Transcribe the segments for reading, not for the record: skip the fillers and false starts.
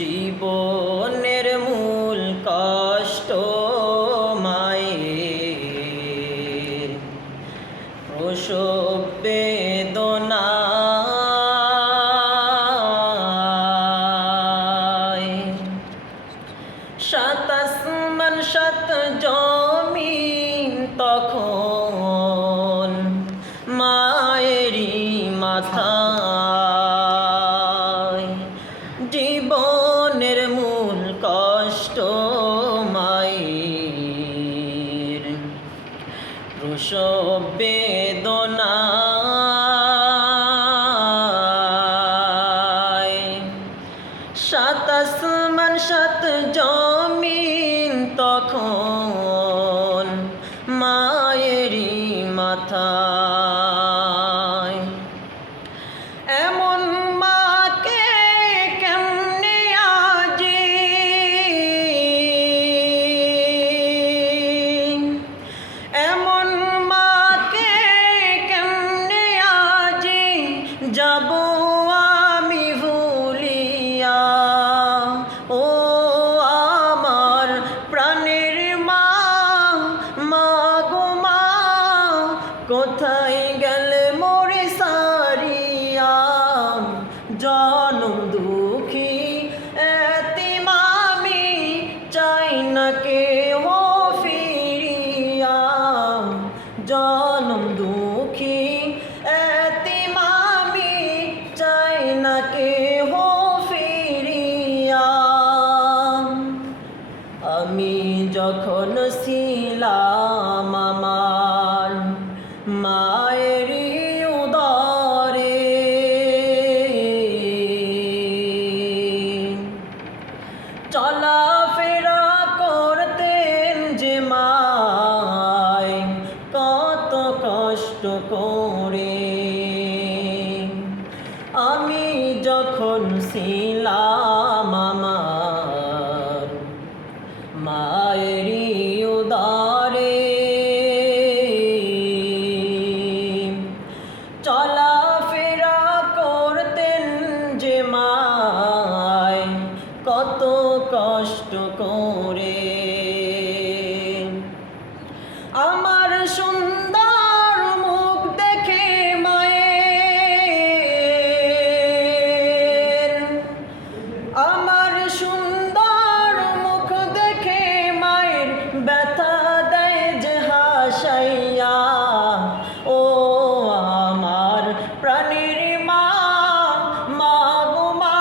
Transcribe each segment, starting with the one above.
জীবনের মূল কষ্ট মায়ের, প্রসব বেদনা সাত আসমান সাত জমিন তখন মায়েরই মাথায়। জীবনের মূল কষ্ট মায়ের, প্রসব বেদনা সাত আসমান সাত জমিন তখন মায়েরই মাথায়। এমন মাকে কেমনে আজি এমন মাকে কেমনে আজি যাব আমি ভুলিয়া। ও আমার প্রাণের মা, মা গো মা, কোথায় গেলে মোরে সারিয়া। জনম দুঃখী এতিম আমি, চাই না কেহ ফিরিয়া। জনম দুঃখী এতিম আমি, চাই না কেহ ফিরিয়া। আমি যখন ছিলাম আমার মায়েরই উদরে, চলাফেরা করতেন যে মায় কত কষ্ট করে। আমি যখন ছিলাম আমার মায়েরই উদরে, চলাফেরা করতেন যে মায় কত কষ্ট করে। আমার সুন্দর মুখ দেখে মায়ের, আমার সুন্দর মুখ দেখে মায়ের ব্যথা দেয় যে হাসাইয়া। ও আমার প্রাণের মা, মা গো মা,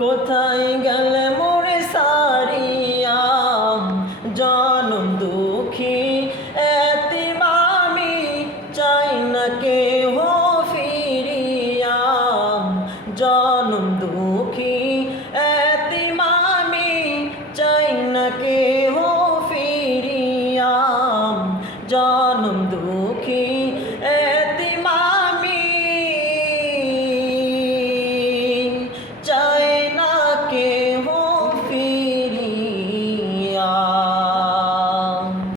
কোথায় গেল